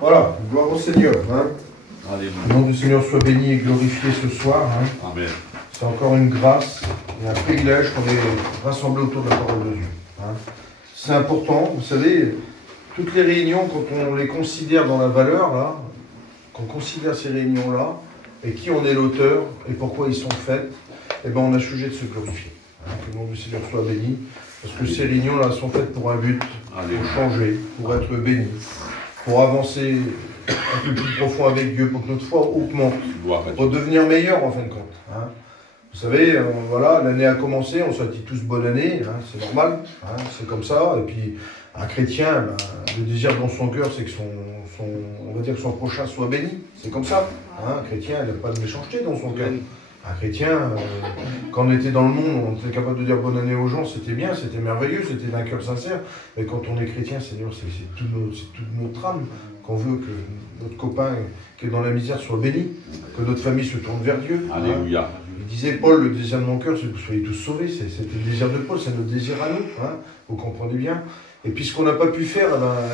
Voilà, gloire au Seigneur. Hein. Le nom du Seigneur soit béni et glorifié ce soir. Hein. Amen. C'est encore une grâce et un privilège qu'on est rassemblés autour de la parole de Dieu. Hein. C'est important, vous savez, toutes les réunions, quand on les considère dans la valeur, là, qu'on considère ces réunions-là, et qui en est l'auteur, et pourquoi ils sont faites, eh ben on a sujet de se glorifier. Hein. Que le nom du Seigneur soit béni, parce que ces réunions-là sont faites pour un but, pour changer, pour être bénis, pour avancer un peu plus profond avec Dieu, pour que notre foi augmente, pour devenir meilleur en fin de compte. Hein. Vous savez, voilà, l'année a commencé, on se dit tous bonne année, hein, c'est normal, hein, c'est comme ça. Et puis, un chrétien, ben, le désir dans son cœur, c'est que on va dire que son prochain soit béni. C'est comme ça. Hein, un chrétien, il n'a pas de méchanceté dans son cœur. Un chrétien, quand on était dans le monde, on était capable de dire bonne année aux gens, c'était bien, c'était merveilleux, c'était d'un cœur sincère. Mais quand on est chrétien, Seigneur, c'est toute notre âme qu'on veut que notre copain qui est dans la misère soit béni, que notre famille se tourne vers Dieu. Alléluia. Hein. Il disait, Paul, le désir de mon cœur, c'est que vous soyez tous sauvés. C'était le désir de Paul, c'est notre désir à nous. Hein, vous comprenez bien. Et puis ce qu'on n'a pas pu faire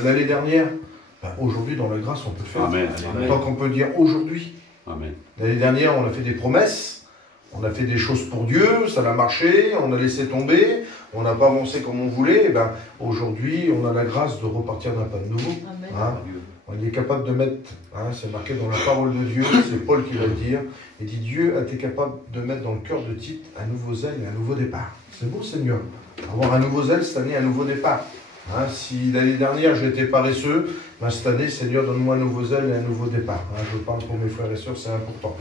l'année dernière, ben, aujourd'hui, dans la grâce, on peut le faire. Amen. Tant qu'on peut dire aujourd'hui. Amen. L'année dernière, on a fait des promesses, on a fait des choses pour Dieu, ça a marché, on a laissé tomber, on n'a pas avancé comme on voulait. Et ben, aujourd'hui, on a la grâce de repartir d'un pas de nouveau. Hein. On est capable de mettre, hein, c'est marqué dans la parole de Dieu, c'est Paul qui va le dire, il dit Dieu a été capable de mettre dans le cœur de Tite un nouveau zèle et un nouveau départ. C'est beau, Seigneur. Avoir un nouveau zèle, cette année, un nouveau départ. Hein, si l'année dernière j'étais paresseux, ben, cette année, Seigneur, donne-moi un nouveau zèle et un nouveau départ. Hein, je parle pour mes frères et sœurs, c'est important.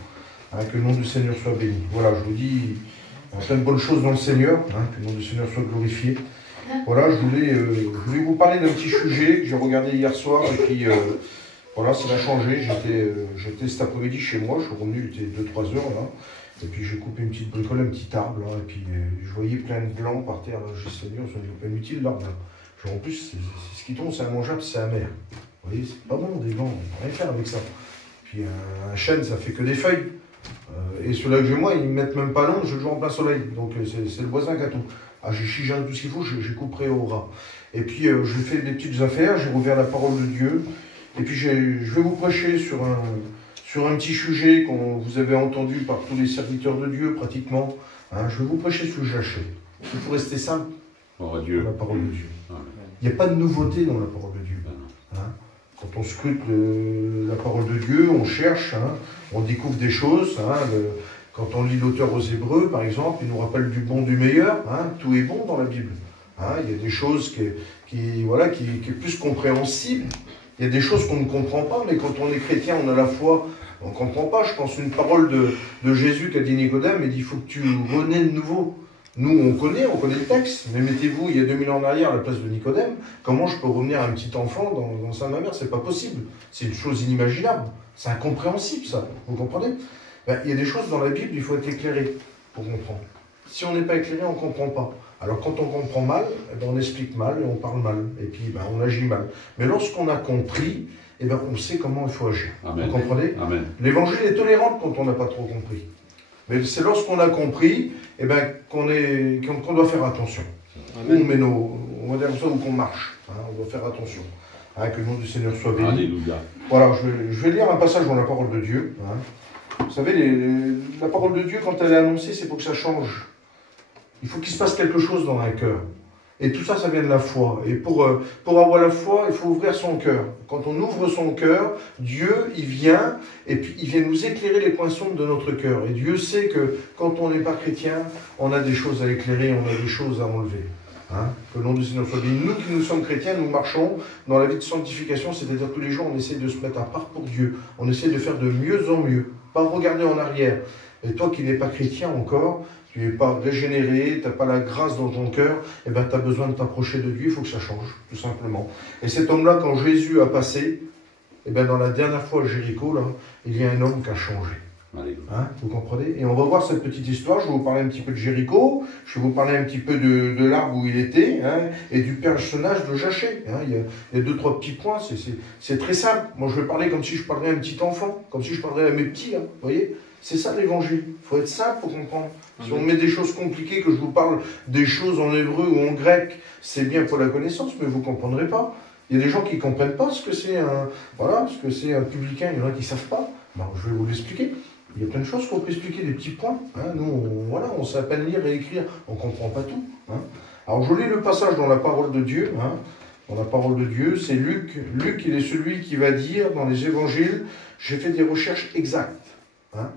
Hein, que le nom du Seigneur soit béni. Voilà, je vous dis, plein de bonnes choses dans le Seigneur, hein, que le nom du Seigneur soit glorifié. Voilà, je voulais vous parler d'un petit sujet que j'ai regardé hier soir et puis voilà, ça m'a changé. J'étais cet après-midi chez moi, je suis revenu, il était 2-3 heures là, et puis j'ai coupé une petite bricole, un petit arbre là, et puis je voyais plein de glands par terre. J'ai dit, Seigneur, c'est pas inutile l'arbre là. Genre, en plus, c'est ce qui tombe, c'est immangeable, c'est amer. Vous voyez, c'est pas bon des glands, on peut rien faire avec ça. Puis un chêne, ça fait que des feuilles. Et ceux-là que j'ai moi, ils ne mettent même pas l'ombre, je le joue en plein soleil. Donc c'est le voisin qui a tout. Ah, si j'ai tout ce qu'il faut, j'ai couperai au ras. Et puis je fais des petites affaires, j'ai rouvert la parole de Dieu. Et puis je vais vous prêcher sur un petit sujet qu'on vous avez entendu par tous les serviteurs de Dieu pratiquement. Hein, je vais vous prêcher ce que j'ai acheté. Il faut rester simple dans la parole de Dieu. Il n'y a pas de nouveauté dans la parole de Dieu. Hein. Quand on scrute la parole de Dieu, on cherche, hein, on découvre des choses. Hein, quand on lit l'auteur aux Hébreux, par exemple, il nous rappelle du bon, du meilleur. Hein, tout est bon dans la Bible. Hein, il y a des choses qui est plus compréhensible. Il y a des choses qu'on ne comprend pas, mais quand on est chrétien, on a la foi, on ne comprend pas. Je pense une parole de Jésus qu'a dit Nicodème, il dit, il faut que tu renais de nouveau. Nous, on connaît le texte, mais mettez-vous il y a 2000 ans en arrière à la place de Nicodème. Comment je peux revenir à un petit enfant dans le sein de ma mère? C'est pas possible. C'est une chose inimaginable. C'est incompréhensible, ça. Vous comprenez? Ben, il y a des choses dans la Bible, il faut être éclairé pour comprendre. Si on n'est pas éclairé, on ne comprend pas. Alors quand on comprend mal, eh ben, on explique mal et on parle mal. Et puis ben, on agit mal. Mais lorsqu'on a compris, eh ben, on sait comment il faut agir. Amen. Vous comprenez? L'évangile est tolérant quand on n'a pas trop compris. Mais c'est lorsqu'on a compris, eh ben, qu'on doit faire attention. Amen. Où on met on va dire ça, où qu'on marche. Hein, on doit faire attention. Hein, que le nom du Seigneur soit béni. Alléluia. Voilà, je vais lire un passage dans la parole de Dieu. Hein. Vous savez, la parole de Dieu, quand elle est annoncée, c'est pour que ça change. Il faut qu'il se passe quelque chose dans un cœur. Et tout ça, ça vient de la foi. Et pour avoir la foi, il faut ouvrir son cœur. Quand on ouvre son cœur, Dieu, il vient, et puis il vient nous éclairer les points sombres de notre cœur. Et Dieu sait que quand on n'est pas chrétien, on a des choses à éclairer, on a des choses à enlever. Hein? Que le nom du Seigneur soit béni. Nous qui nous sommes chrétiens, nous marchons dans la vie de sanctification, c'est-à-dire tous les jours, on essaie de se mettre à part pour Dieu. On essaie de faire de mieux en mieux, pas regarder en arrière. Et toi qui n'es pas chrétien encore, tu n'es pas régénéré, tu n'as pas la grâce dans ton cœur, eh ben, tu as besoin de t'approcher de Dieu, il faut que ça change, tout simplement. Et cet homme-là, quand Jésus a passé, eh ben, dans la dernière fois à Jéricho, là, il y a un homme qui a changé. Hein, vous comprenez? Et on va voir cette petite histoire. Je vais vous parler un petit peu de Jéricho, je vais vous parler un petit peu de l'arbre où il était, hein, et du personnage de Jachée. Hein. Il y a 2-3 petits points, c'est très simple. Moi je vais parler comme si je parlerais à un petit enfant, comme si je parlerais à mes petits, hein, vous voyez? C'est ça l'évangile. Il faut être simple pour comprendre. Si on met des choses compliquées, que je vous parle des choses en hébreu ou en grec, c'est bien pour la connaissance, mais vous ne comprendrez pas. Il y a des gens qui ne comprennent pas ce que c'est un publicain, il y en a qui ne savent pas. Ben, je vais vous l'expliquer. Il y a plein de choses qu'on peut expliquer, des petits points. Hein. Nous, on sait à peine lire et écrire, on ne comprend pas tout. Hein. Alors je lis le passage dans la parole de Dieu. Hein. Dans la parole de Dieu, c'est Luc. Luc, il est celui qui va dire dans les évangiles, j'ai fait des recherches exactes. Hein.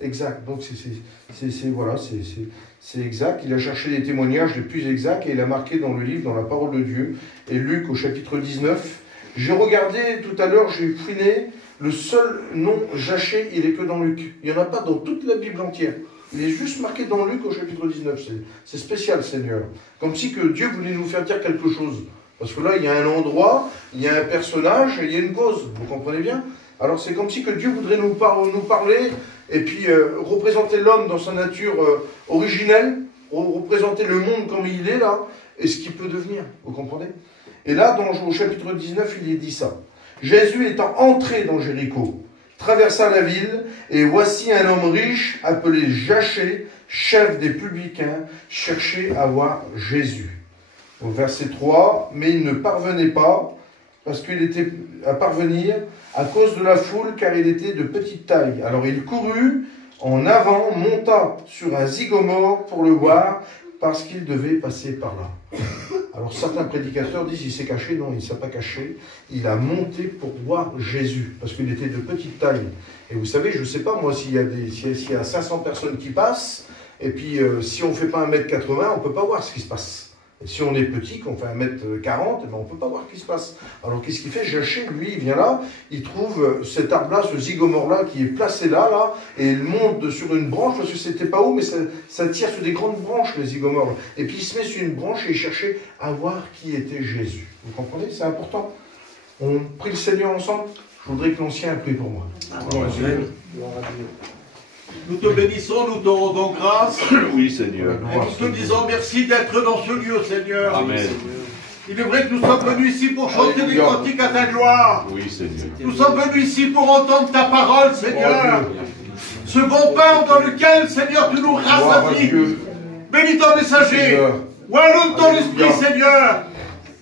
Exact. Donc c'est exact. Il a cherché les témoignages les plus exacts et il a marqué dans le livre, dans la parole de Dieu. Et Luc au chapitre 19. J'ai regardé tout à l'heure, j'ai fouiné, le seul nom Jachée, il est que dans Luc. Il n'y en a pas dans toute la Bible entière. Il est juste marqué dans Luc au chapitre 19. C'est spécial, Seigneur. Comme si que Dieu voulait nous faire dire quelque chose. Parce que là, il y a un endroit, il y a un personnage et il y a une cause. Vous comprenez bien? Alors c'est comme si que Dieu voudrait nous parler et puis représenter l'homme dans sa nature originelle, représenter le monde comme il est là, et ce qu'il peut devenir. Vous comprenez? Et là, au chapitre 19, il est dit ça. Jésus étant entré dans Jéricho, traversa la ville, et voici un homme riche, appelé Jachée, chef des publicains, cherchait à voir Jésus. Au verset 3, mais il ne parvenait pas, parce qu'il était à parvenir à cause de la foule, car il était de petite taille. Alors il courut en avant, monta sur un zygomore pour le voir, parce qu'il devait passer par là. Alors certains prédicateurs disent, il s'est caché. Non, il ne s'est pas caché. Il a monté pour voir Jésus, parce qu'il était de petite taille. Et vous savez, je ne sais pas, moi, s'il y a 500 personnes qui passent, et puis si on ne fait pas 1m80, on ne peut pas voir ce qui se passe. Et si on est petit, qu'on fait 1m40, eh ben, on ne peut pas voir ce qui se passe. Alors qu'est-ce qu'il fait? Jachée, lui, il vient là, il trouve cet arbre-là, ce zygomore-là, qui est placé là, et il monte sur une branche, parce que c'était pas haut, mais ça tire sur des grandes branches, les zygomores. Et puis il se met sur une branche et il cherchait à voir qui était Jésus. Vous comprenez? C'est important. On prie le Seigneur ensemble. Je voudrais que l'ancien prie pour moi. Amen. Nous te bénissons, nous te rendons grâce. Oui, Seigneur. Et nous te disons merci d'être dans ce lieu, Seigneur. Amen. Il est vrai que nous sommes venus ici pour chanter des cantiques à ta gloire. Oui, Seigneur. Nous sommes venus ici pour entendre ta parole, Seigneur. Ce bon pain dans lequel, Seigneur, tu nous rassasies. Bénis ton messager. Walloune ton esprit, Seigneur.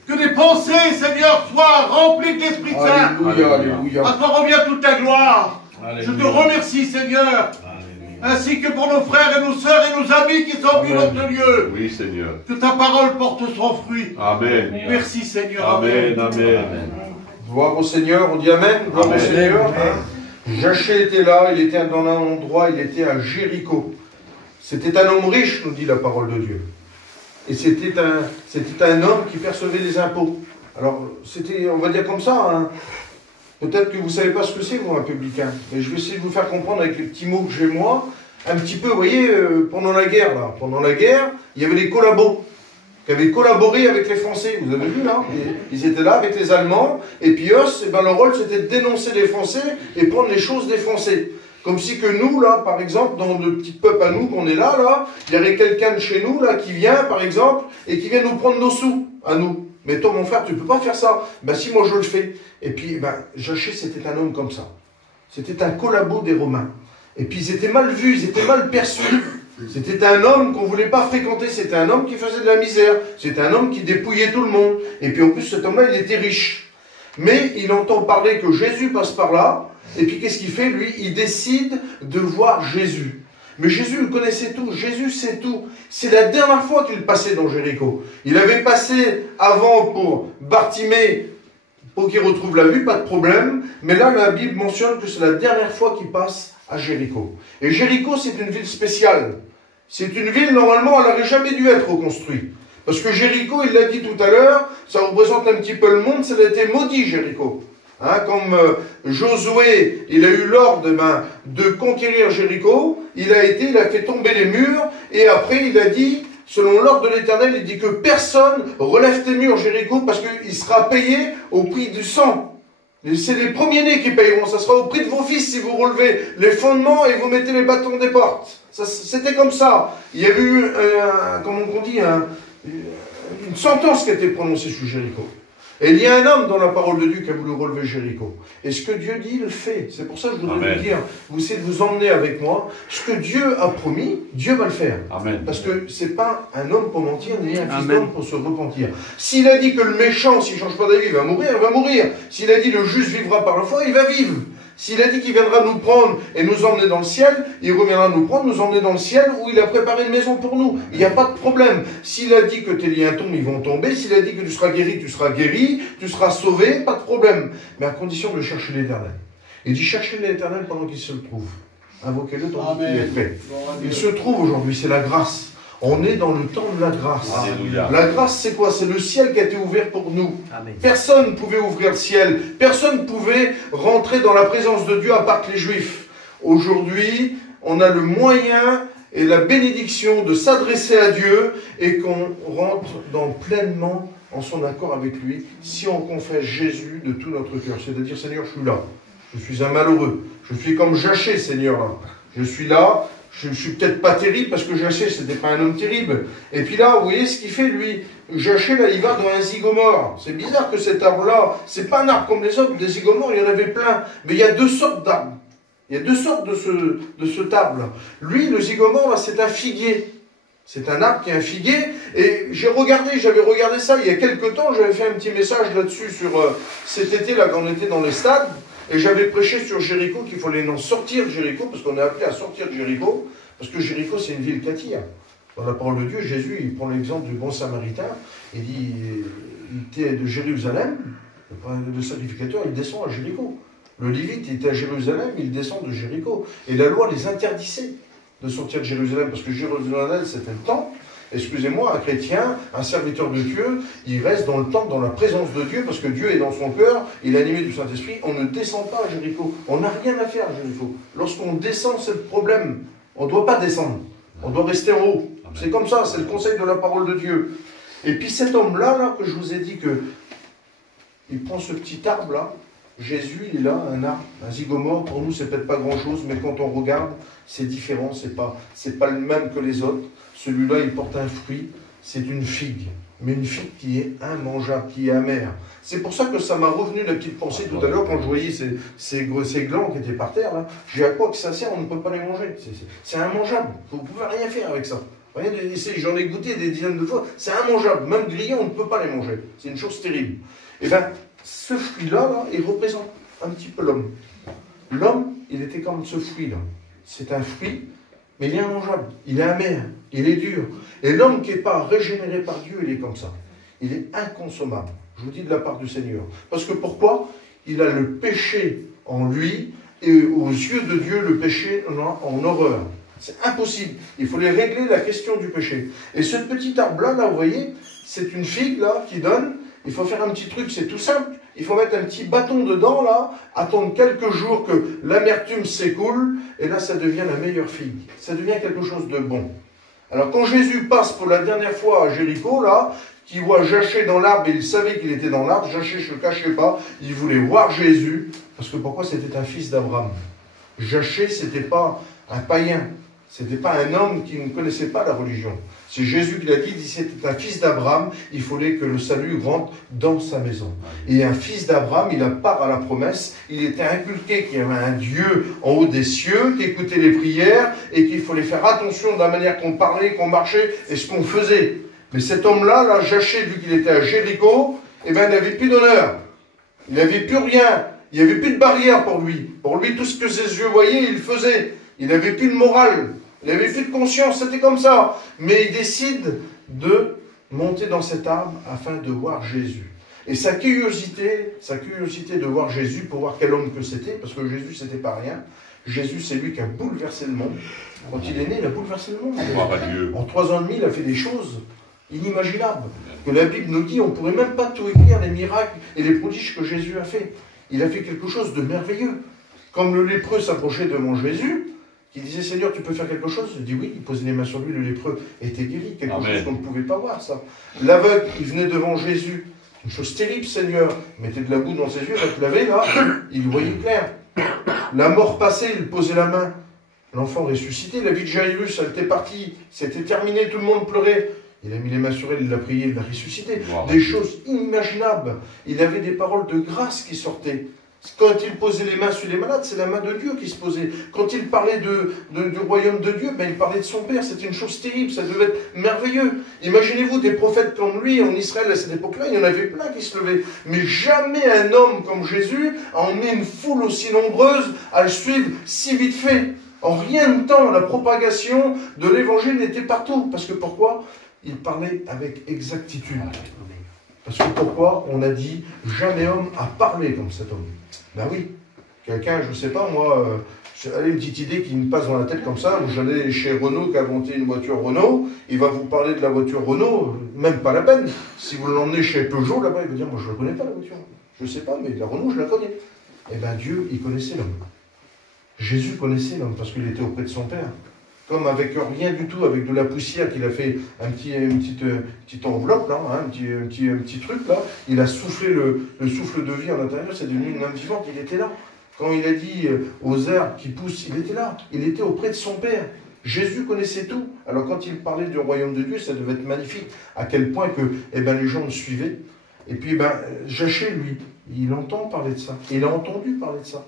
Que des pensées, Seigneur, soient remplies de l'Esprit Saint. Alléluia. À toi revient toute ta gloire. Alléluia. Je te remercie, Seigneur. Ainsi que pour nos frères et nos sœurs et nos amis qui sont venus dans ce lieu. Oui, Seigneur. Que ta parole porte son fruit. Amen. Merci, Seigneur. Amen. Amen. Gloire au Seigneur, on dit Amen. Gloire au Seigneur. Jachée était là, il était dans un endroit, il était à Jéricho. C'était un homme riche, nous dit la parole de Dieu. Et c'était un homme qui percevait les impôts. Alors, c'était, on va dire comme ça, hein. Peut-être que vous ne savez pas ce que c'est, vous, un publicain. Mais je vais essayer de vous faire comprendre avec les petits mots que j'ai, moi, un petit peu, vous voyez, pendant la guerre, là. Pendant la guerre, il y avait les collabos qui avaient collaboré avec les Français. Vous avez vu, là? Ils étaient là avec les Allemands. Et puis eux, leur rôle, c'était de dénoncer les Français et prendre les choses des Français. Comme si que nous, là, par exemple, dans le petit peuple à nous, qu'on est là, il y aurait quelqu'un de chez nous, là, qui vient, par exemple, et qui vient nous prendre nos sous, à nous. Mais toi, mon frère, tu ne peux pas faire ça. Ben si, moi, je le fais. Et puis, Jachée, c'était un homme comme ça. C'était un collabo des Romains. Et puis, ils étaient mal vus, ils étaient mal perçus. C'était un homme qu'on ne voulait pas fréquenter. C'était un homme qui faisait de la misère. C'était un homme qui dépouillait tout le monde. Et puis, en plus, cet homme-là, il était riche. Mais il entend parler que Jésus passe par là. Et puis, qu'est-ce qu'il fait? Lui, il décide de voir Jésus. Mais Jésus, il connaissait tout. Jésus sait tout. C'est la dernière fois qu'il passait dans Jéricho. Il avait passé avant pour Bartimée, pour qu'il retrouve la vue, pas de problème. Mais là, la Bible mentionne que c'est la dernière fois qu'il passe à Jéricho. Et Jéricho, c'est une ville spéciale. C'est une ville, normalement, elle n'aurait jamais dû être reconstruite. Parce que Jéricho, il l'a dit tout à l'heure, ça représente un petit peu le monde, ça a été maudit, Jéricho. Hein, comme Josué, il a eu l'ordre de conquérir Jéricho, il a fait tomber les murs, et après il a dit, selon l'ordre de l'Éternel, il dit que personne relève tes murs, Jéricho, parce qu'il sera payé au prix du sang. C'est les premiers-nés qui payeront, ça sera au prix de vos fils si vous relevez les fondements et vous mettez les bâtons des portes. C'était comme ça. Il y avait eu, comment on dit, une sentence qui a été prononcée sur Jéricho. Et il y a un homme dans la parole de Dieu qui a voulu relever Jéricho. Et ce que Dieu dit, il le fait. C'est pour ça que je voudrais vous dire, vous essayez de vous emmener avec moi, ce que Dieu a promis, Dieu va le faire. Amen. Parce que c'est pas un homme pour mentir, ni un fils d'homme pour se repentir. S'il a dit que le méchant, s'il ne change pas d'avis, va mourir, il va mourir. S'il a dit le juste vivra par la foi, il va vivre. S'il a dit qu'il viendra nous prendre et nous emmener dans le ciel, il reviendra nous prendre, nous emmener dans le ciel où il a préparé une maison pour nous. Il n'y a pas de problème. S'il a dit que tes liens tombent, ils vont tomber. S'il a dit que tu seras guéri, tu seras sauvé, pas de problème. Mais à condition de chercher l'Éternel. Il dit chercher l'Éternel pendant qu'il se le trouve. Invoquez-le tant qu'il est prêt. Il se trouve aujourd'hui, c'est la grâce. On est dans le temps de la grâce. Alléluia. La grâce, c'est quoi? C'est le ciel qui a été ouvert pour nous. Amen. Personne ne pouvait ouvrir le ciel. Personne ne pouvait rentrer dans la présence de Dieu à part les Juifs. Aujourd'hui, on a le moyen et la bénédiction de s'adresser à Dieu et qu'on rentre pleinement en son accord avec lui si on confesse Jésus de tout notre cœur. C'est-à-dire, Seigneur, je suis là. Je suis un malheureux. Je suis comme Jachée, Seigneur. Je suis là. Je ne suis peut-être pas terrible parce que Jachée, ce n'était pas un homme terrible. Et puis là, vous voyez ce qu'il fait, lui. Jachée, là, il va dans un zygomore. C'est bizarre que cet arbre-là, c'est pas un arbre comme les autres. Des zygomores, il y en avait plein. Mais il y a deux sortes d'arbres. Il y a deux sortes de ce arbre-là. Lui, le zygomore, là, c'est un figuier. C'est un arbre qui est un figuier. Et j'avais regardé ça il y a quelques temps. J'avais fait un petit message là-dessus sur cet été, là, quand on était dans les stades. Et j'avais prêché sur Jéricho qu'il fallait en sortir de Jéricho, parce qu'on est appelé à sortir de Jéricho, parce que Jéricho, c'est une ville qui attire. Dans la parole de Dieu, Jésus, il prend l'exemple du bon samaritain, il dit, il était de Jérusalem, le sacrificateur, il descend à Jéricho. Le Lévite était à Jérusalem, il descend de Jéricho. Et la loi les interdisait de sortir de Jérusalem, parce que Jérusalem, c'était le temple. Excusez-moi, un chrétien, un serviteur de Dieu, il reste dans le temple, dans la présence de Dieu, parce que Dieu est dans son cœur, il est animé du Saint-Esprit. On ne descend pas à Jéricho. On n'a rien à faire à Jéricho. Lorsqu'on descend, c'est le problème. On ne doit pas descendre. On doit rester en haut. C'est comme ça, c'est le conseil de la parole de Dieu. Et puis cet homme-là, là, que je vous ai dit que il prend ce petit arbre-là, Jésus, il est là, un arbre, un zygomore. Pour nous, c'est peut-être pas grand-chose, mais quand on regarde, c'est différent, c'est pas le même que les autres. Celui-là, il porte un fruit, c'est une figue, mais une figue qui est immangeable, qui est amère. C'est pour ça que ça m'a revenu la petite pensée tout à l'heure quand je voyais ces glands qui étaient par terre. Là. J'ai à quoi que ça sert, on ne peut pas les manger. C'est immangeable, vous ne pouvez rien faire avec ça. Rien d'essayer, j'en ai goûté des dizaines de fois, c'est immangeable, même grillé, on ne peut pas les manger. C'est une chose terrible. Et bien, ce fruit-là, là, il représente un petit peu l'homme. L'homme, il était comme ce fruit-là. C'est un fruit, mais il est immangeable, il est amer, il est dur. Et l'homme qui n'est pas régénéré par Dieu, il est comme ça. Il est inconsommable. Je vous dis de la part du Seigneur. Parce que pourquoi? Il a le péché en lui, et aux yeux de Dieu, le péché en horreur. C'est impossible. Il faut les régler la question du péché. Et ce petit arbre-là, là, vous voyez, c'est une figue, là, qui donne. Il faut faire un petit truc, c'est tout simple. Il faut mettre un petit bâton dedans, là, attendre quelques jours que l'amertume s'écoule, et là, ça devient la meilleure figue. Ça devient quelque chose de bon. Alors, quand Jésus passe pour la dernière fois à Jéricho, là, qui voit Jachée dans l'arbre, et il savait qu'il était dans l'arbre, Jachée ne se cachait pas, il voulait voir Jésus, parce que pourquoi? C'était un fils d'Abraham. Jachée, c'était pas un païen, c'était pas un homme qui ne connaissait pas la religion. C'est Jésus qui l'a dit, c'était un fils d'Abraham, il fallait que le salut rentre dans sa maison. Et un fils d'Abraham, il a part à la promesse, il était inculqué qu'il y avait un Dieu en haut des cieux, qui écoutait les prières, et qu'il fallait faire attention de la manière qu'on parlait, qu'on marchait, et ce qu'on faisait. Mais cet homme-là, là, Jachée, vu qu'il était à Jéricho, eh bien, il n'avait plus d'honneur. Il n'avait plus rien. Il n'y avait plus de barrière pour lui. Pour lui, tout ce que ses yeux voyaient, il faisait. Il n'avait plus de morale. Il n'avait plus de conscience. C'était comme ça. Mais il décide de monter dans cet arbre afin de voir Jésus. Et sa curiosité de voir Jésus, pour voir quel homme que c'était, parce que Jésus, c'était pas rien. Jésus, c'est lui qui a bouleversé le monde. Quand il est né, il a bouleversé le monde. En 3 ans et demi, il a fait des choses inimaginables. Que la Bible nous dit, on ne pourrait même pas tout écrire les miracles et les prodiges que Jésus a fait. Il a fait quelque chose de merveilleux. Comme le lépreux s'approchait devant Jésus, qui disait, Seigneur, tu peux faire quelque chose? Il dit oui, il posait les mains sur lui, le lépreux était guéri. Quelque chose qu'on ne pouvait pas voir, ça. L'aveugle, il venait devant Jésus. Une chose terrible, Seigneur. Il mettait de la boue dans ses yeux, il va te laver, là. Il voyait clair. La mort passée, il posait la main. L'enfant ressuscité, la vie de Jairus, elle était partie. C'était terminé, tout le monde pleurait. Il a mis les mains sur elle, il l'a prié, il l'a ressuscité. Wow. Des choses inimaginables. Il avait des paroles de grâce qui sortaient. Quand il posait les mains sur les malades, c'est la main de Dieu qui se posait. Quand il parlait du royaume de Dieu, ben il parlait de son Père. C'était une chose terrible, ça devait être merveilleux. Imaginez-vous des prophètes comme lui en Israël à cette époque-là, il y en avait plein qui se levaient. Mais jamais un homme comme Jésus a emmené une foule aussi nombreuse à le suivre si vite fait. En rien de temps, la propagation de l'évangile était partout. Parce que pourquoi? Il parlait avec exactitude. Parce que pourquoi? On a dit, jamais homme a parlé comme cet homme. Ben oui, quelqu'un, je ne sais pas, moi, une petite idée qui me passe dans la tête comme ça, vous allez chez Renault qui a inventé une voiture Renault, il va vous parler de la voiture Renault, même pas la peine. Si vous l'emmenez chez Peugeot, là-bas, il va dire, moi je ne la connais pas la voiture. Je ne sais pas, mais la Renault, je la connais. Eh bien Dieu, il connaissait l'homme. Jésus connaissait l'homme parce qu'il était auprès de son Père. Comme avec rien du tout, avec de la poussière qu'il a fait une petite enveloppe, là, hein, un petit truc, là. Il a soufflé le souffle de vie en intérieur, c'est devenu une âme vivante, il était là. Quand il a dit aux herbes qui poussent, il était là. Il était auprès de son Père. Jésus connaissait tout. Alors quand il parlait du royaume de Dieu, ça devait être magnifique. À quel point que les gens le suivaient. Et puis, Jachée, lui, il entend parler de ça. Il a entendu parler de ça.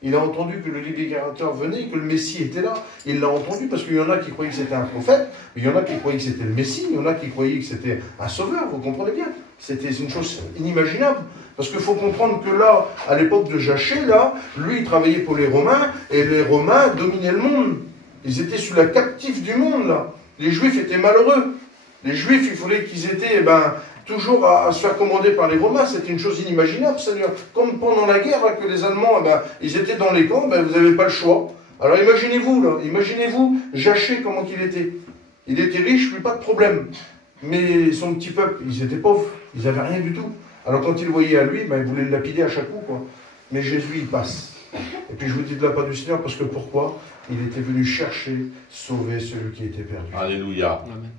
Il a entendu que le libérateur venait, que le Messie était là. Il l'a entendu parce qu'il y en a qui croyaient que c'était un prophète, mais il y en a qui croyaient que c'était le Messie, il y en a qui croyaient que c'était un sauveur, vous comprenez bien. C'était une chose inimaginable. Parce qu'il faut comprendre que là, à l'époque de Jachée, là, lui, il travaillait pour les Romains, et les Romains dominaient le monde. Ils étaient sous la captive du monde, là. Les Juifs étaient malheureux. Les Juifs, il fallait qu'ils étaient, toujours à se faire commander par les Romains, c'était une chose inimaginable, Seigneur. Comme pendant la guerre, là, que les Allemands, ils étaient dans les camps, vous n'avez pas le choix. Alors imaginez-vous, là, imaginez-vous, Jachée, comment qu'il était. Il était riche, mais pas de problème. Mais son petit peuple, ils étaient pauvres, ils n'avaient rien du tout. Alors quand il voyait à lui, il voulait le lapider à chaque coup, quoi. Mais Jésus, il passe. Et puis je vous dis de la part du Seigneur, parce que pourquoi? Il était venu chercher, sauver celui qui était perdu. Alléluia. Amen.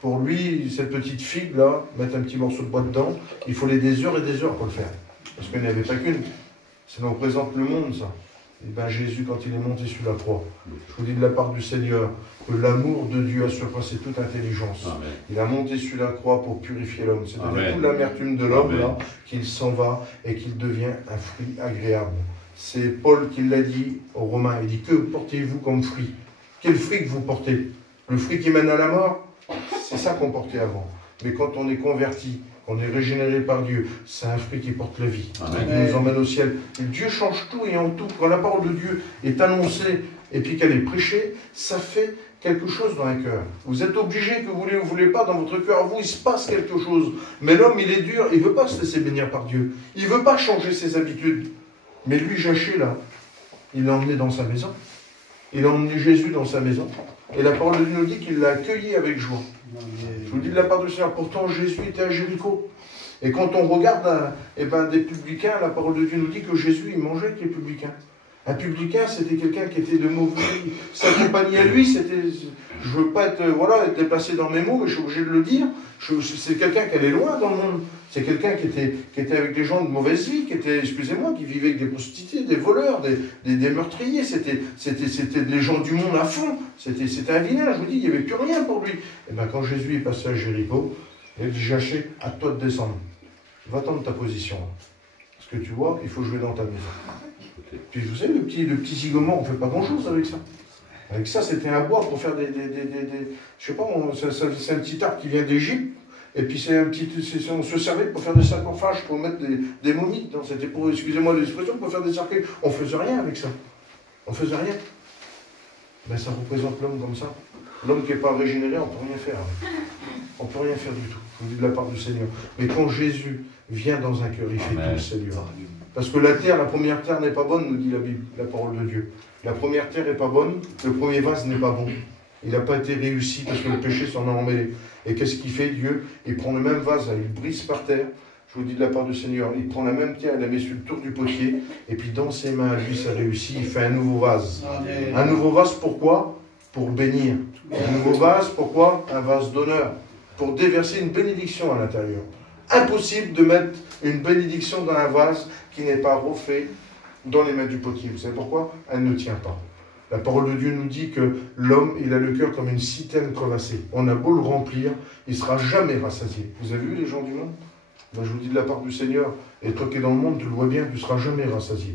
Pour lui, cette petite figue-là, mettre un petit morceau de bois dedans, il fallait des heures et des heures pour le faire. Parce qu'il n'y avait pas qu'une. Ça nous représente le monde, ça. Et bien Jésus, quand il est monté sur la croix, je vous dis de la part du Seigneur, que l'amour de Dieu a surpassé toute intelligence. Amen. Il a monté sur la croix pour purifier l'homme. C'est-à-dire Amen. toute l'amertume de l'homme, Amen. là, qu'il s'en va et qu'il devient un fruit agréable. C'est Paul qui l'a dit aux Romains. Il dit, que portez-vous comme fruit? Quel fruit que vous portez? Le fruit qui mène à la mort? C'est ça qu'on portait avant. Mais quand on est converti, on est régénéré par Dieu, c'est un fruit qui porte la vie, Amen. qui nous emmène au ciel. Et Dieu change tout et en tout. Quand la parole de Dieu est annoncée et puis qu'elle est prêchée, ça fait quelque chose dans un cœur. Vous êtes obligé, que vous voulez ou vous voulez pas, dans votre cœur, vous, il se passe quelque chose. Mais l'homme, il est dur, il ne veut pas se laisser bénir par Dieu. Il ne veut pas changer ses habitudes. Mais lui, Jachée, là, il l'a emmené dans sa maison. Il a emmené Jésus dans sa maison. Et la parole de Dieu nous dit qu'il l'a accueilli avec joie. Je vous dis de la part du Seigneur, pourtant Jésus était à Jéricho. Et quand on regarde des publicains, la parole de Dieu nous dit que Jésus, il mangeait avec les publicains. Un publicain, c'était quelqu'un qui était de mauvais. Sa compagnie à lui, c'était... Je ne veux pas être déplacé dans mes mots, mais je suis obligé de le dire. C'est quelqu'un qui allait loin dans le monde. C'est quelqu'un qui était avec des gens de mauvaise vie, qui vivait avec des prostituées, des voleurs, des meurtriers. C'était des gens du monde à fond. C'était un vilain, je vous dis, il n'y avait plus rien pour lui. Et bien quand Jésus est passé à Jéricho, il dit, Jachée, à toi de descendre. Va-t'en de ta position. Parce que tu vois, il faut jouer dans ta maison. Puis vous savez, le petit zigoman, on ne fait pas grand-chose avec ça. Avec ça, c'était un bois pour faire je sais pas, c'est un petit arbre qui vient d'Égypte. Et puis on se servait pour faire des sarcophages, pour mettre des momies. C'était pour, excusez-moi l'expression, pour faire des cercueils. On ne faisait rien avec ça. On ne faisait rien. Ben ça représente l'homme comme ça. L'homme qui n'est pas régénéré, on ne peut rien faire. On ne peut rien faire du tout. Je vous dis de la part du Seigneur. Mais quand Jésus vient dans un cœur, il fait tout, Seigneur. Parce que la première terre n'est pas bonne, nous dit la Bible, la parole de Dieu. La première terre n'est pas bonne, le premier vase n'est pas bon. Il n'a pas été réussi parce que le péché s'en a emmêlé. Et qu'est-ce qu'il fait, Dieu? Il prend le même vase, il le brise par terre. Je vous dis de la part du Seigneur, il prend la même terre, il la met sur le tour du potier, et puis dans ses mains, lui, ça réussit, il fait un nouveau vase. Amen. Un nouveau vase, pourquoi? Pour bénir. Un nouveau vase, pourquoi? Un vase d'honneur. Pour déverser une bénédiction à l'intérieur. Impossible de mettre une bénédiction dans un vase qui n'est pas refait dans les mains du potier. Vous savez pourquoi? Elle ne tient pas. La parole de Dieu nous dit que l'homme, il a le cœur comme une citerne crevassée. On a beau le remplir, il ne sera jamais rassasié. Vous avez vu les gens du monde? Ben, je vous dis de la part du Seigneur, et toi qui es dans le monde, tu le vois bien, tu ne seras jamais rassasié.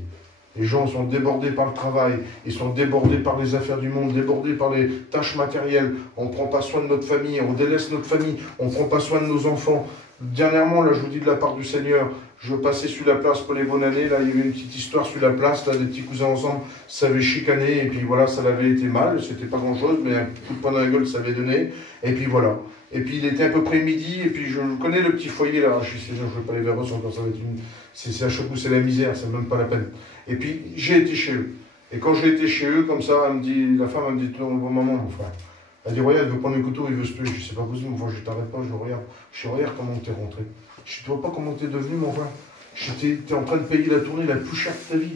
Les gens sont débordés par le travail, ils sont débordés par les affaires du monde, débordés par les tâches matérielles. On ne prend pas soin de notre famille, on délaisse notre famille, on ne prend pas soin de nos enfants. Dernièrement, là, je vous dis de la part du Seigneur, je passais sur la place pour les bonnes années, là, il y avait une petite histoire sur la place, là, des petits cousins ensemble, ça avait chicané, et puis voilà, ça l'avait été mal, c'était pas grand-chose, mais un coup de poing dans la gueule, ça avait donné, et puis voilà. Et puis il était à peu près midi, et puis je connais le petit foyer, là, je ne vais pas les vers eux, ça va être une... C'est à chaque coup, c'est la misère, c'est même pas la peine. Et puis, j'ai été chez eux. Et quand j'ai été chez eux, comme ça, elle me dit, la femme, elle me dit, maman, mon frère. Elle dit, regarde, il veut prendre le couteau, il veut se tuer. Je dis, c'est pas possible, mon frère, je t'arrête pas, je regarde. Je dis, regarde comment t'es rentré. Je dis, tu vois pas comment t'es devenu, mon frère. Je dis, t'es en train de payer la tournée la plus chère de ta vie.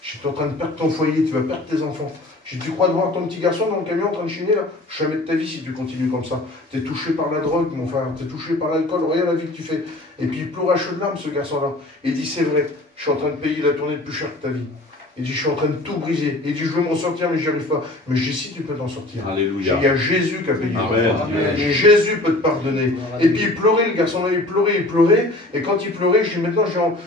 Je dis, t'es en train de perdre ton foyer, tu vas perdre tes enfants. Je dis, tu crois de voir ton petit garçon dans le camion en train de chiner, là? Jamais de ta vie si tu continues comme ça. T'es touché par la drogue, mon frère, t'es touché par l'alcool, regarde la vie que tu fais. Et puis il pleure à chaudes larmes, ce garçon-là. Il dit, c'est vrai, je suis en train de payer la tournée la plus chère de ta vie. Il dit, je suis en train de tout briser. Il dit, je veux m'en sortir, mais j'y arrive pas. Mais je dis, si tu peux t'en sortir. Alléluia. Il y a Jésus qui a payé pour toi. Amen. Jésus peut te pardonner. Et puis il pleurait, le garçon-là, il pleurait. Et quand il pleurait, je dis, maintenant,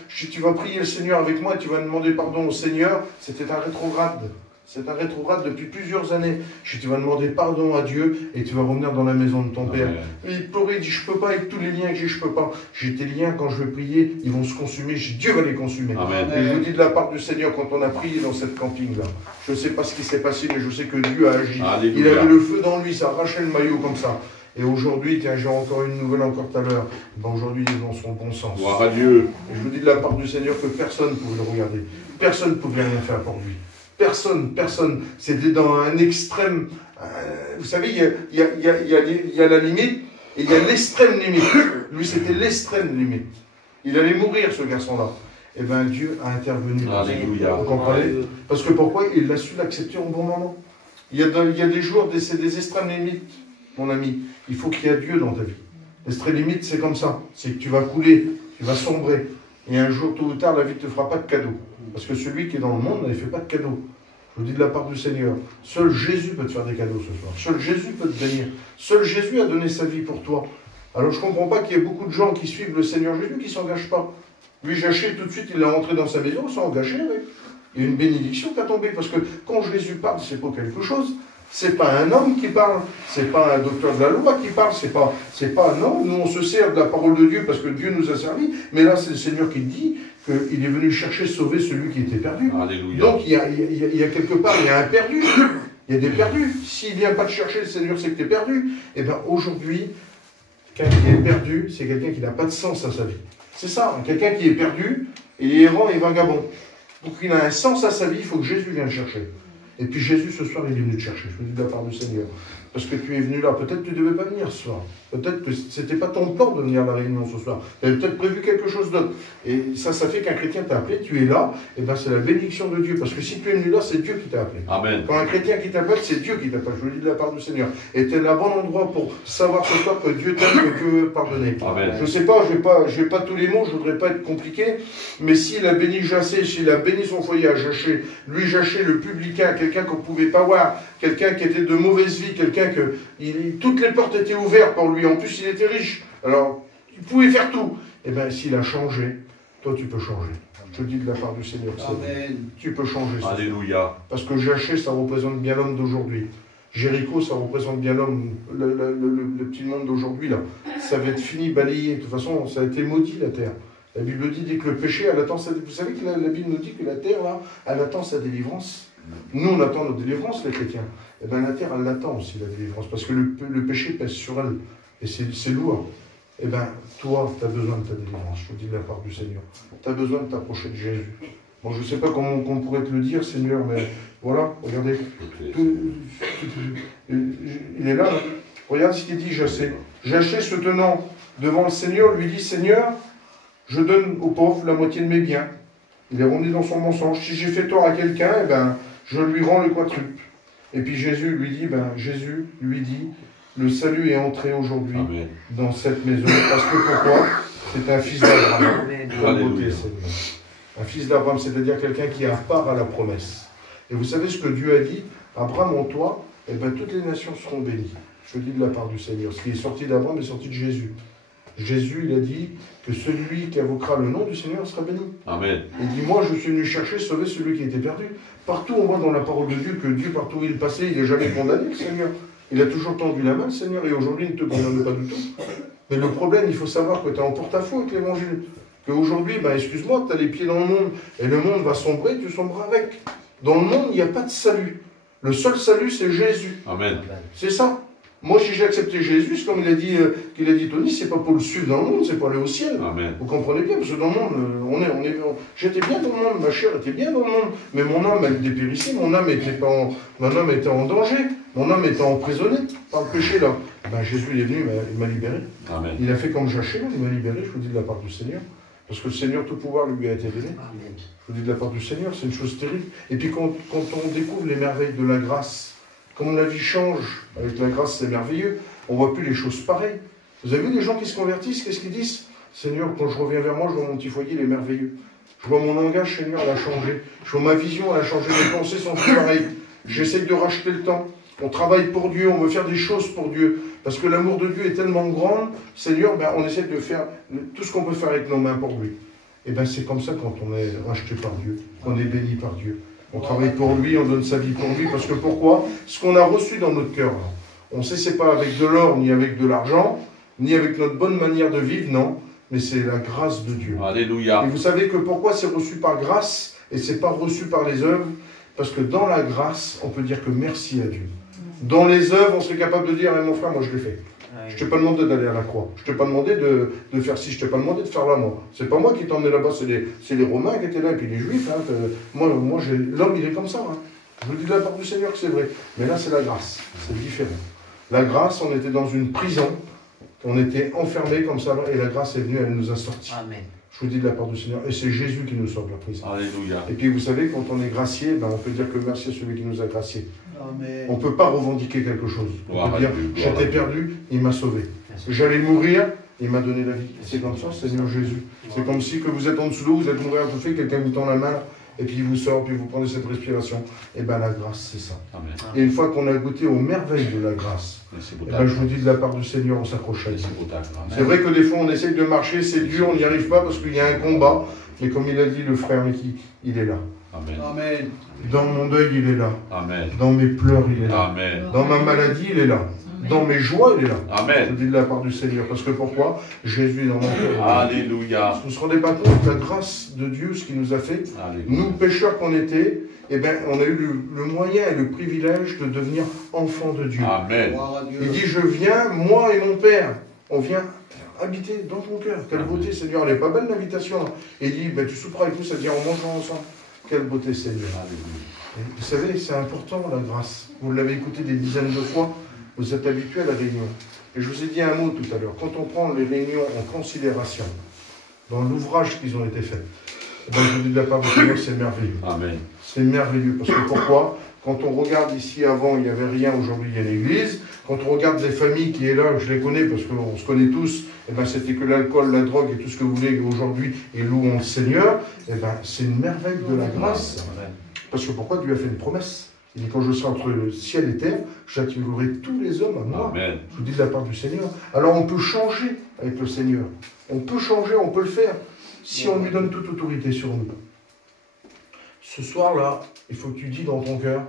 tu vas prier le Seigneur avec moi et tu vas demander pardon au Seigneur. C'était un rétrograde. C'est un rétrograde depuis plusieurs années. Je dis, tu vas demander pardon à Dieu et tu vas revenir dans la maison de ton Père. Et il pleurait, il dit, je peux pas, avec tous les liens que j'ai, je peux pas. J'ai tes liens, quand je vais prier, ils vont se consumer. Je dis, Dieu va les consumer. Amen. Et je vous dis de la part du Seigneur, quand on a prié dans cette camping-là, je ne sais pas ce qui s'est passé, mais je sais que Dieu a agi. Alléluia. Il avait le feu dans lui, ça arrachait le maillot comme ça. Et aujourd'hui, tiens, j'ai encore une nouvelle encore tout à l'heure. Ben aujourd'hui, il est dans son bon sens. Gloire à Dieu. Et je vous dis de la part du Seigneur que personne ne pouvait le regarder. Personne ne pouvait rien faire pour lui. Personne. C'était dans un extrême. Vous savez, il y a la limite et il y a l'extrême limite. Lui, c'était l'extrême limite. Il allait mourir, ce garçon-là. Et bien, Dieu a intervenu. Alléluia. Vous comprenez? Parce que pourquoi? Il a su l'accepter au bon moment. Il y a des jours, c'est des extrêmes limites, mon ami. Il faut qu'il y ait Dieu dans ta vie. L'extrême limite, c'est comme ça. C'est que tu vas couler, tu vas sombrer. Et un jour, tôt ou tard, la vie ne te fera pas de cadeau. Parce que celui qui est dans le monde, il ne fait pas de cadeaux. Je vous dis de la part du Seigneur. Seul Jésus peut te faire des cadeaux ce soir. Seul Jésus peut te bénir. Seul Jésus a donné sa vie pour toi. Alors je ne comprends pas qu'il y ait beaucoup de gens qui suivent le Seigneur Jésus qui ne s'engagent pas. Lui, Jachée, tout de suite, il est rentré dans sa maison, il s'est engagé avec. Il y a une bénédiction qui a tombé. Parce que quand Jésus parle, c'est pas quelque chose. C'est pas un homme qui parle, c'est pas un docteur de la loi qui parle, c'est pas un homme. Nous, on se sert de la parole de Dieu parce que Dieu nous a servi. Mais là, c'est le Seigneur qui dit qu'il est venu chercher, sauver celui qui était perdu. Alléluia. Donc, il y a quelque part, il y a un perdu. Il y a des perdus. S'il ne vient pas te chercher, le Seigneur sait que tu es perdu. Et bien, aujourd'hui, quelqu'un qui est perdu, c'est quelqu'un qui n'a pas de sens à sa vie. C'est ça, quelqu'un qui est perdu, et errant et vagabond. Pour qu'il ait un sens à sa vie, il faut que Jésus vienne le chercher. Et puis Jésus, ce soir, il est venu te chercher. Je vous dis de la part du Seigneur. Parce que tu es venu là. Peut-être que tu ne devais pas venir ce soir. Peut-être que ce n'était pas ton plan de venir à la réunion ce soir. Tu avais peut-être prévu quelque chose d'autre. Et ça fait qu'un chrétien t'a appelé, tu es là. Et bien c'est la bénédiction de Dieu. Parce que si tu es venu là, c'est Dieu qui t'a appelé. Amen. Quand un chrétien qui t'appelle, c'est Dieu qui t'appelle. Je vous le dis de la part du Seigneur. Et tu es là, bon endroit pour savoir ce soir que Dieu t'aime et que Dieu veut pardonner. Amen. Je ne sais pas, je n'ai pas tous les mots, je ne voudrais pas être compliqué. Mais s'il a béni Jachée, s'il a béni son foyer à Jachée, lui Jachée, le publicain, quelqu'un qu'on ne pouvait pas voir, quelqu'un qui était de mauvaise vie, quelqu'un que toutes les portes étaient ouvertes pour lui. En plus, il était riche. Alors, il pouvait faire tout. Eh bien, s'il a changé, toi, tu peux changer. Je te dis de la part du Seigneur. Amen. Tu peux changer. Alléluia. Parce que Jachée, ça représente bien l'homme d'aujourd'hui. Jéricho, ça représente bien l'homme, le petit monde d'aujourd'hui, là. Ça va être fini, balayé. De toute façon, ça a été maudit, la terre. La Bible dit que le péché, elle attend sa... Vous savez que la Bible nous dit que la terre, là, elle attend sa délivrance. Nous, on attend notre délivrance, les chrétiens. Eh bien, la terre, elle l'attend aussi, la délivrance, parce que le péché pèse sur elle, et c'est lourd. Eh bien, toi, tu as besoin de ta délivrance, je te dis de la part du Seigneur. Tu as besoin de t'approcher de Jésus. Bon, je ne sais pas comment on pourrait te le dire, Seigneur, mais voilà, regardez. Il est là, là. Regarde ce qu'il dit, Jachée. Jachée, se tenant devant le Seigneur, lui dit, Seigneur, je donne aux pauvres la moitié de mes biens. Il est revenu dans son mensonge. Si j'ai fait tort à quelqu'un, eh ben, je lui rends le quadruple. Et puis Jésus lui dit, le salut est entré aujourd'hui dans cette maison. Parce que pourquoi? C'est un fils d'Abraham. Un fils d'Abraham, c'est-à-dire quelqu'un qui a part à la promesse. Et vous savez ce que Dieu a dit? Abraham en toi, et ben toutes les nations seront bénies. Je dis de la part du Seigneur. Ce qui est sorti d'Abraham est sorti de Jésus. Jésus, il a dit que celui qui invoquera le nom du Seigneur sera béni. Amen. Il dit, moi je suis venu chercher, sauver celui qui était perdu. Partout on voit dans la parole de Dieu que Dieu, partout où il passait, il n'est jamais condamné, le Seigneur. Il a toujours tendu la main, le Seigneur, et aujourd'hui il ne te condamne pas du tout. Mais le problème, il faut savoir que tu es en porte-à-faux avec l'évangile. Qu'aujourd'hui, ben, excuse-moi, tu as les pieds dans le monde, et le monde va sombrer, tu sombreras avec. Dans le monde, il n'y a pas de salut. Le seul salut, c'est Jésus. Amen. C'est ça. Moi, si j'ai accepté Jésus, comme il a dit Tony, c'est pas pour le suivre dans le monde, c'est pour aller au ciel. Amen. Vous comprenez bien, parce que dans le monde, j'étais bien dans le monde, ma chair était bien dans le monde, mais mon âme, elle dépérissait, mon âme était en danger, mon âme était emprisonnée par le péché là. Ben, Jésus, il est venu, il m'a libéré. Amen. Il a fait comme Jachère, il m'a libéré, je vous dis de la part du Seigneur. Parce que le Seigneur, tout pouvoir lui a été donné. Amen. Je vous dis de la part du Seigneur, c'est une chose terrible. Et puis quand on découvre les merveilles de la grâce, comme la vie change, avec la grâce c'est merveilleux, on ne voit plus les choses pareilles. Vous avez vu les gens qui se convertissent, qu'est-ce qu'ils disent? Seigneur, quand je reviens vers moi, je vois mon petit foyer, il est merveilleux. Je vois mon langage, Seigneur, elle a changé. Je vois ma vision, elle a changé. Mes pensées sont plus pareilles. J'essaie de racheter le temps. On travaille pour Dieu, on veut faire des choses pour Dieu. Parce que l'amour de Dieu est tellement grand, Seigneur, ben, on essaie de faire tout ce qu'on peut faire avec nos mains pour lui. Et bien c'est comme ça quand on est racheté par Dieu, qu'on est béni par Dieu. On travaille pour lui, on donne sa vie pour lui, parce que pourquoi? Ce qu'on a reçu dans notre cœur, on sait c'est pas avec de l'or, ni avec de l'argent, ni avec notre bonne manière de vivre, non, mais c'est la grâce de Dieu. Alléluia. Et vous savez que pourquoi c'est reçu par grâce, et c'est pas reçu par les œuvres? Parce que dans la grâce, on peut dire que merci à Dieu. Dans les œuvres, on serait capable de dire, mon frère, moi je l'ai fait. Je ne t'ai pas demandé d'aller à la croix. Je ne t'ai pas demandé de faire ci. Je ne t'ai pas demandé de faire là, moi. C'est pas moi qui t'ai emmené là-bas, c'est les Romains qui étaient là, et puis les Juifs. Hein, l'homme, il est comme ça. Hein. Je vous dis de la part du Seigneur que c'est vrai. Mais là, c'est la grâce. C'est différent. La grâce, on était dans une prison. On était enfermés comme ça, et la grâce est venue, elle nous a sortis. Amen. Je vous dis de la part du Seigneur. Et c'est Jésus qui nous sort de la prison. Alléluia. Et puis, vous savez, quand on est gracié, ben, on peut dire que merci à celui qui nous a graciés. Amen. On ne peut pas revendiquer quelque chose. On peut dire, j'étais perdu, il m'a sauvé. J'allais mourir, il m'a donné la vie. C'est comme ça, Seigneur Jésus. C'est comme si que vous êtes en dessous de l'eau, vous êtes mourir tout fait, quelqu'un vous tend la main, et puis il vous sort, puis vous prenez cette respiration. Et bien la grâce, c'est ça. Amen. Et une fois qu'on a goûté aux merveilles de la grâce, ben, je vous dis de la part du Seigneur, on s'accroche à lui. C'est vrai que des fois on essaye de marcher, c'est dur, on n'y arrive pas parce qu'il y a un combat. Mais comme il a dit le frère Mickey, il est là. Amen. Amen. Dans mon deuil, il est là. Amen. Dans mes pleurs, il est là. Amen. Dans ma maladie, il est là. Amen. Dans mes joies, il est là. Amen. Je dis de la part du Seigneur. Parce que pourquoi? Jésus est dans mon cœur. Alléluia. Vous ne se rendez pas compte de la grâce de Dieu, ce qu'il nous a fait. Alléluia. Nous, pécheurs qu'on était, eh ben, on a eu le moyen et le privilège de devenir enfants de Dieu. Amen. Il dit, je viens, moi et mon Père, on vient habiter dans ton cœur. Quelle beauté, Seigneur. Elle n'est pas belle, l'invitation. Et il dit, ben, tu souperas avec nous, c'est-à-dire on mangera ensemble. Quelle beauté, Seigneur. Et vous savez, c'est important, la grâce. Vous l'avez écouté des dizaines de fois. Vous êtes habitués à la réunion. Et je vous ai dit un mot tout à l'heure. Quand on prend les réunions en considération, dans l'ouvrage qu'ils ont été faits, ben, je vous dis de la part du Seigneur, c'est merveilleux. Amen. C'est merveilleux. Parce que pourquoi? Quand on regarde ici, avant, il n'y avait rien. Aujourd'hui, il y a l'église. Quand on regarde les familles qui est là, je les connais parce qu'on se connaît tous, eh ben, c'était que l'alcool, la drogue et tout ce que vous voulez aujourd'hui, et louons le Seigneur. Eh ben, c'est une merveille de la grâce. Parce que pourquoi Dieu a fait une promesse? Il dit, quand je serai entre le ciel et terre, j'attirerai tous les hommes à moi. Amen. Je vous dis de la part du Seigneur. Alors on peut changer avec le Seigneur. On peut changer, on peut le faire, si on lui donne toute autorité sur nous. Ce soir-là, il faut que tu dis dans ton cœur,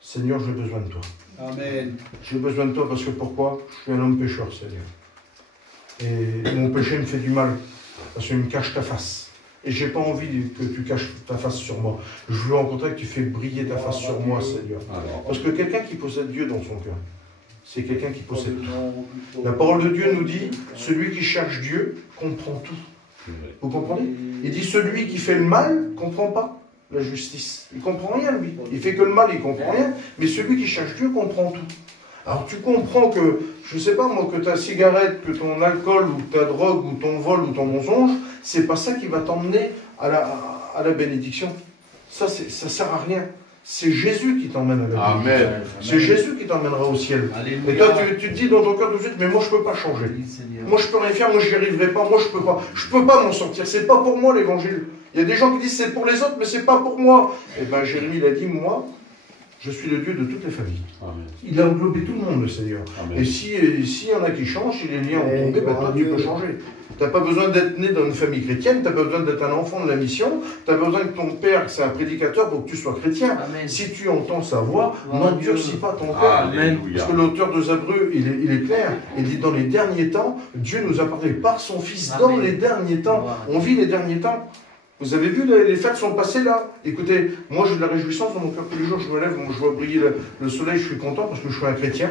Seigneur, j'ai besoin de toi. Amen. J'ai besoin de toi parce que pourquoi? Je suis un homme pécheur, Seigneur. Et mon péché me fait du mal, parce qu'il me cache ta face. Et je n'ai pas envie que tu caches ta face sur moi. Je veux au contraire que tu fais briller ta face sur moi, Seigneur. Parce que quelqu'un qui possède Dieu dans son cœur, c'est quelqu'un qui possède tout. La parole de Dieu nous dit, celui qui cherche Dieu comprend tout. Vous comprenez? Il dit, celui qui fait le mal ne comprend pas la justice. Il ne comprend rien, lui. Il fait que le mal, il ne comprend rien. Mais celui qui cherche Dieu comprend tout. Alors tu comprends que, je ne sais pas moi, que ta cigarette, que ton alcool, ou ta drogue, ou ton vol, ou ton mensonge, c'est pas ça qui va t'emmener à la bénédiction. Ça ne sert à rien. C'est Jésus qui t'emmène à la bénédiction. C'est Jésus qui t'emmènera au ciel. Alléluia. Et toi, tu te dis dans ton cœur tout de suite, mais moi je ne peux pas changer. Moi je ne peux rien faire, moi je n'y arriverai pas, moi je ne peux pas. Je ne peux pas m'en sortir, c'est pas pour moi l'évangile. Il y a des gens qui disent c'est pour les autres, mais c'est pas pour moi. Eh bien Jérémie l'a dit, moi, Je suis le Dieu de toutes les familles. Amen. Il a englobé tout le monde, le Seigneur. Amen. Et s'il y en a qui changent, si les liens ont tombé, ben toi, tu peux changer. Tu n'as pas besoin d'être né dans une famille chrétienne, tu n'as pas besoin d'être un enfant de la mission, tu n'as pas besoin que ton père, c'est un prédicateur pour que tu sois chrétien. Amen. Si tu entends sa voix, n'endurcis pas ton cœur. Parce que l'auteur de Hébreux, il est clair. Il dit, dans les derniers temps, Dieu nous a parlé par son Fils. Amen. Dans les derniers temps, on vit les derniers temps. Vous avez vu, les fêtes sont passées là. Écoutez, moi j'ai de la réjouissance dans mon cœur tous les jours. Je me lève, je vois briller le soleil, je suis content parce que je suis un chrétien.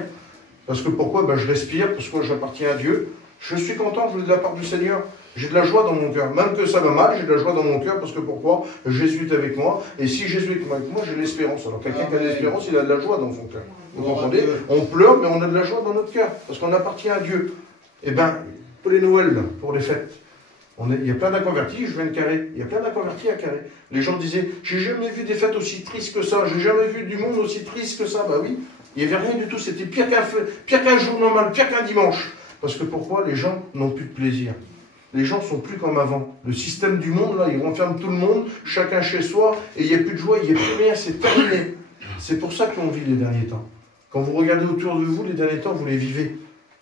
Parce que pourquoi? Ben, je respire, parce que j'appartiens à Dieu. Je suis content, je veux de la part du Seigneur. J'ai de la joie dans mon cœur. Même que ça va mal, j'ai de la joie dans mon cœur parce que pourquoi? Jésus est avec moi. Et si Jésus est avec moi, j'ai l'espérance. Alors quelqu'un qui a de l'espérance, il a de la joie dans son cœur. Vous comprenez? On pleure, mais on a de la joie dans notre cœur parce qu'on appartient à Dieu. Eh bien, pour les Noëls, pour les fêtes, il y a plein d'inconvertis, je viens de Carré. Il y a plein d'inconvertis à Carré. Les gens disaient, j'ai jamais vu des fêtes aussi tristes que ça, j'ai jamais vu du monde aussi triste que ça. Bah oui, il n'y avait rien du tout, c'était pire qu'un jour normal, pire qu'un dimanche. Parce que pourquoi? Les gens n'ont plus de plaisir. Les gens ne sont plus comme avant. Le système du monde, là, ils renferment tout le monde, chacun chez soi, et il n'y a plus de joie, il n'y a plus rien, c'est terminé. C'est pour ça qu'on vit les derniers temps. Quand vous regardez autour de vous, les derniers temps, vous les vivez.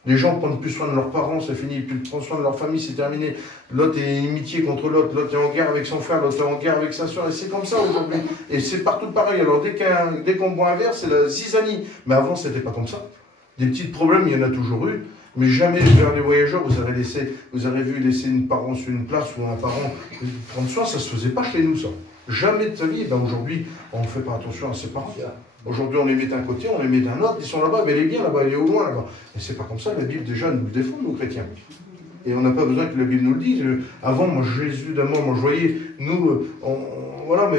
Les gens ne prennent plus soin de leurs parents, c'est fini, ils ne prennent plus soin de leur famille, c'est terminé. L'autre est inimitié contre l'autre, l'autre est en guerre avec son frère, l'autre est en guerre avec sa soeur, et c'est comme ça aujourd'hui. Et c'est partout pareil. Alors dès qu'on boit un verre, c'est la zizanie. Mais avant, ce n'était pas comme ça. Des petits problèmes, il y en a toujours eu, mais jamais vers les voyageurs, vous avez vu laisser une parent sur une place ou un parent prendre soin, ça ne se faisait pas chez nous, ça. Jamais de sa vie. Ben aujourd'hui, on ne fait pas attention à ses parents. Aujourd'hui, on les met d'un côté, on les met d'un autre, ils sont là-bas, mais elle est bien là-bas, elle est au loin là-bas. Et c'est pas comme ça, la Bible déjà nous le défend, nous chrétiens. Et on n'a pas besoin que la Bible nous le dise. Avant, moi, Jésus d'amour, moi je voyais, nous, voilà,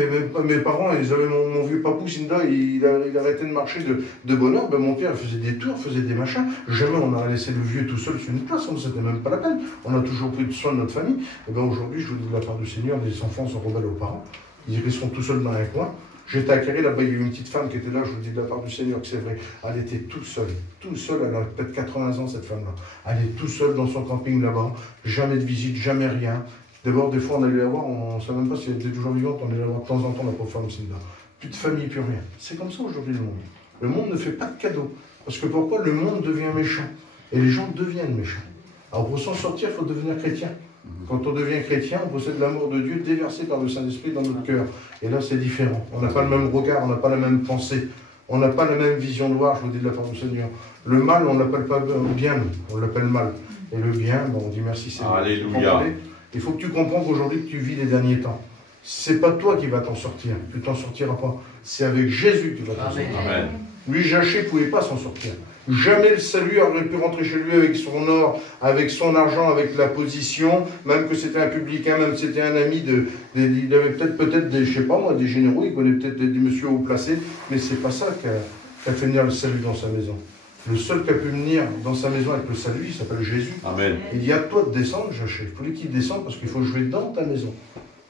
mes parents, ils avaient mon vieux papou, Sinda, il arrêtait de marcher de bonne heure, ben mon père faisait des tours, faisait des machins. Jamais on a laissé le vieux tout seul sur une place, c'était même pas la peine. On a toujours pris soin de notre famille. Et bien aujourd'hui, je vous dis de la part du Seigneur, les enfants sont rebelles aux parents. Ils sont tout seuls dans un coin. J'étais à Carré, là-bas, il y a eu une petite femme qui était là, je vous dis de la part du Seigneur que c'est vrai. Elle était toute seule, elle a peut-être 80 ans, cette femme-là. Elle est toute seule dans son camping là-bas, jamais de visite, jamais rien. D'abord, des fois, on allait la voir, on ne savait même pas si elle était toujours vivante, on allait la voir de temps en temps, la pauvre femme, Cinda. Plus de famille, plus rien. C'est comme ça aujourd'hui le monde. Le monde ne fait pas de cadeaux. Parce que pourquoi? Le monde devient méchant. Et les gens deviennent méchants. Alors pour s'en sortir, il faut devenir chrétien. Quand on devient chrétien, on possède l'amour de Dieu déversé par le Saint-Esprit dans notre cœur. Et là, c'est différent. On n'a pas le même regard, on n'a pas la même pensée, on n'a pas la même vision de voir, je vous dis de la part du Seigneur. Le mal, on ne l'appelle pas bien, on l'appelle mal. Et le bien, bon, on dit merci Seigneur. Alléluia. Il faut que tu comprennes qu'aujourd'hui, tu vis les derniers temps. C'est pas toi qui vas t'en sortir, tu t'en sortiras pas. C'est avec Jésus que tu vas t'en sortir. Amen. Lui, Jaché ne pouvait pas s'en sortir. Jamais le salut aurait pu rentrer chez lui avec son or, avec son argent, avec la position, même que c'était un publicain, même que c'était un ami il avait peut-être des, je sais pas moi, des généraux, il connaît peut-être des messieurs haut placés, mais c'est pas ça qu'a fait venir le salut dans sa maison. Le seul qui a pu venir dans sa maison avec le salut, il s'appelle Jésus. Amen. Il dit à toi de descendre, Jaché. Il fallait qu'il descende parce qu'il faut jouer dans ta maison.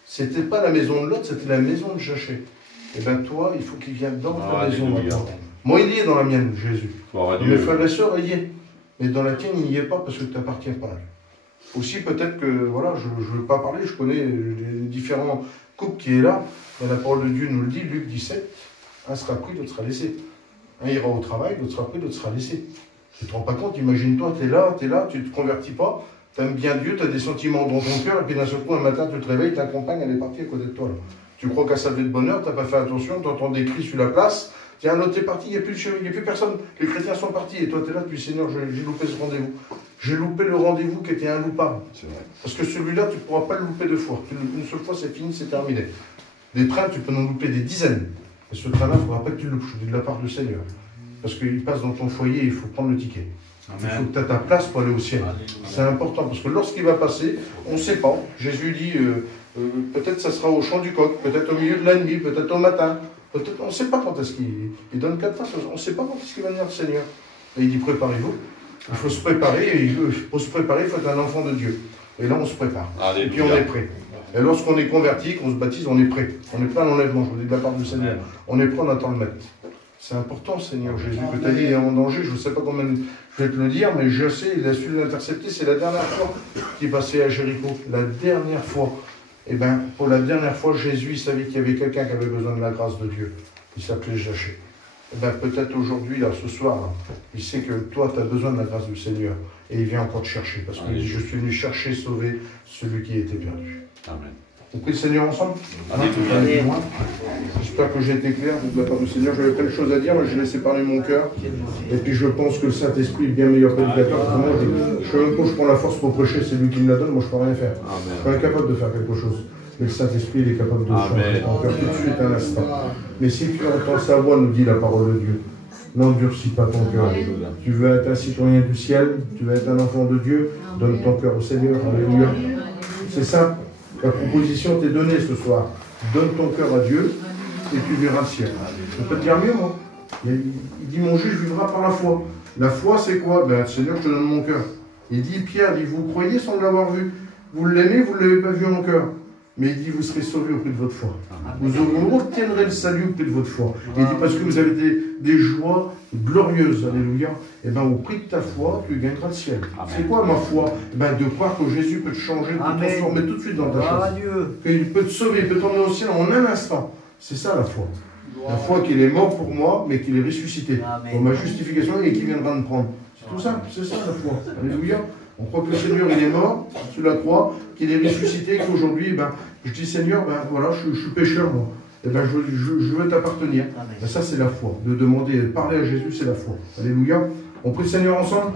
C'était pas la maison de l'autre, c'était la maison de Jaché. Et bien toi, il faut qu'il vienne dans ta maison. Moi, il y est dans la mienne, Jésus. Mes frères et sœurs, il y est. Mais dans la tienne, il n'y est pas parce que tu n'appartiens pas à lui. Aussi, peut-être que, voilà, je ne veux pas parler, je connais les différents couples qui est là. Mais la parole de Dieu nous le dit, Luc 17, un sera pris, l'autre sera laissé. Un ira au travail, l'autre sera pris, l'autre sera laissé. Tu ne te rends pas compte, imagine-toi, tu es là, tu ne te convertis pas, tu aimes bien Dieu, tu as des sentiments dans ton cœur, et puis d'un seul coup, un matin, tu te réveilles, ta compagne, elle est partie à côté de toi. Là. Tu crois qu'à sa lever de bonheur, tu n'as pas fait attention, tu entends des cris sur la place. Tiens, l'autre est parti, il n'y a plus personne. Les chrétiens sont partis. Et toi, tu es là, tu dis, Seigneur, j'ai loupé ce rendez-vous. J'ai loupé le rendez-vous qui était inloupable. Parce que celui-là, tu ne pourras pas le louper deux fois. Une seule fois, c'est fini, c'est terminé. Des trains, tu peux en louper des dizaines. Et ce train-là, il ne faudra pas que tu le loupes. Je dis de la part du Seigneur. Parce qu'il passe dans ton foyer et il faut prendre le ticket. Amen. Il faut que tu aies ta place pour aller au ciel. C'est important. Parce que lorsqu'il va passer, on ne sait pas. Jésus dit, peut-être ça sera au champ du coq, peut-être au milieu de la nuit, peut-être au matin. On ne sait pas quand est-ce qu'il donne 4 faces, on ne sait pas quand est-ce qu'il va venir le Seigneur. Et il dit préparez-vous. Il faut se préparer, et pour se préparer, il faut être un enfant de Dieu. Et là, on se prépare. Alléluia. Et puis on est prêt. Et lorsqu'on est converti, qu'on se baptise, on est prêt. On est prêt à l'enlèvement, je vous dis de la part du Seigneur. On est prêt, on attend le maître. C'est important, Seigneur Jésus, que ta vie est en danger. Je ne sais pas combien je vais te le dire, mais je sais, il a su l'intercepter. C'est la dernière fois qu'il passait à Jéricho. La dernière fois. Eh bien, pour la dernière fois, Jésus savait qu'il y avait quelqu'un qui avait besoin de la grâce de Dieu. Il s'appelait Jaché. peut-être aujourd'hui, là, ce soir, là, il sait que toi, tu as besoin de la grâce du Seigneur. Et il vient encore te chercher. Parce qu'il dit, je suis venu chercher, sauver celui qui était perdu. Amen. On prie le Seigneur ensemble. Amen. J'espère que j'ai été clair de la part du Seigneur. J'avais plein de choses à dire, mais j'ai laissé parler mon cœur. Et puis je pense que le Saint-Esprit est bien meilleur prédicateur. Moi, je sais même pas où je prends la force pour prêcher, c'est lui qui me la donne, moi je ne peux rien faire. Je suis incapable de faire quelque chose. Mais le Saint-Esprit, il est capable de changer ton cœur tout de suite, un instant. Mais si tu entends sa voix, nous dit la parole de Dieu, n'endurcis pas ton cœur. Tu veux être un citoyen du ciel, tu veux être un enfant de Dieu, donne ton cœur au Seigneur. Alléluia. C'est simple. La proposition t'est donnée ce soir. Donne ton cœur à Dieu et tu verras le ciel. Je peux te dire mieux, moi. Mais il dit, mon juge vivra par la foi. La foi, c'est quoi? Seigneur, je te donne mon cœur. Il dit, Pierre, dit, vous croyez sans l'avoir vu. Vous l'aimez, vous ne l'avez pas vu en cœur. Mais il dit, vous serez sauvés au prix de votre foi. Vous obtiendrez le salut au prix de votre foi. Il dit, parce que vous avez des joies glorieuses, alléluia. Et bien, au prix de ta foi, tu gagneras le ciel. C'est quoi ma foi? De croire que Jésus peut te changer, peut te transformer tout de suite dans ta chose. Qu'il peut te sauver, il peut t'emmener au ciel en un instant. C'est ça la foi. La foi qu'il est mort pour moi, mais qu'il est ressuscité pour ma justification et qu'il viendra me prendre. C'est tout simple, c'est ça la foi. Alléluia. On croit que le Seigneur, il est mort sur la croix, qu'il est ressuscité, qu'aujourd'hui, je dis Seigneur, voilà, je suis pécheur, moi. Je veux t'appartenir. Ça, c'est la foi. De demander, de parler à Jésus, c'est la foi. Alléluia. On prie le Seigneur ensemble.